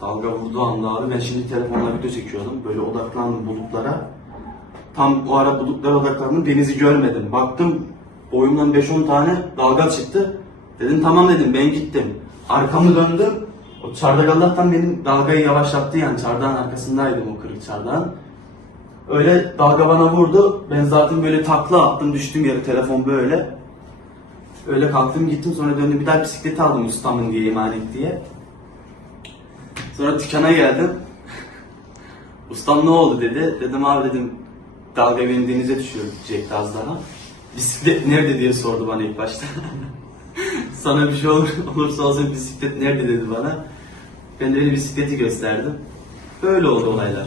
Dalga vurduğu anda abi ben şimdi telefonla video çekiyordum. Böyle odaklandım bulutlara. Tam o ara bulutlara odaklandım. Denizi görmedim. Baktım boyumdan 5-10 tane dalga çıktı. Dedim tamam dedim ben gittim. Arkamı döndüm. O çardak Allah'tan benim dalgayı yavaşlattı yani çardağın arkasındaydım o kırık çardağın. Öyle dalga bana vurdu. Ben zaten böyle takla attım düştüm yere telefon böyle. Öyle kalktım gittim sonra döndüm bir daha bisikleti aldım ustamın diye emanet diye. Sonra dükkana geldim. Ustam ne oldu dedi. Dedim abi dedim dalga beni denize düşürecekti az daha. Bisiklet nerede diye sordu bana ilk başta. Sana bir şey olur, olursa olsun bisiklet nerede dedi bana. Ben de öyle bisikleti gösterdim. Böyle oldu olaylar.